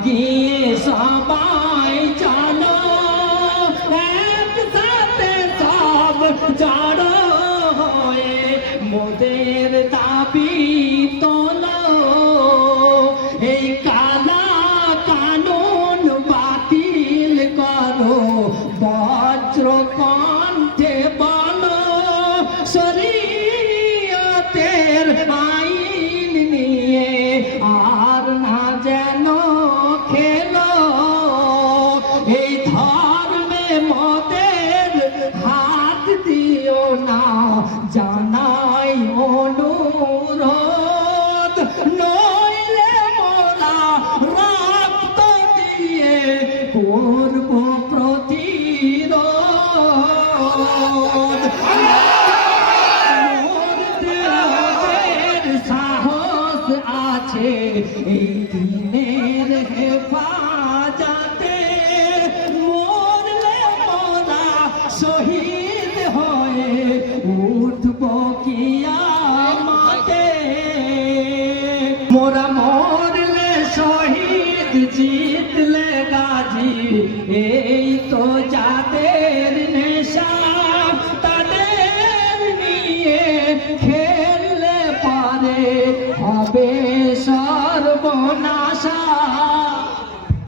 গিয়ে সবাই জানো একসাথে সব জানো হয়ে মোদের না, জানাই অনুরোধ। নইলে মোরা রক্ত দিয়ে করব প্রতিরোধ। সাহস আছে এই দিনের হেফাজতে। মরলে মোরা মরলে শহীদ জিতলে গাজী। এই তো যাদের নেশা, তাদের নিয়ে খেললে পারে। হবে সর্বনাশা।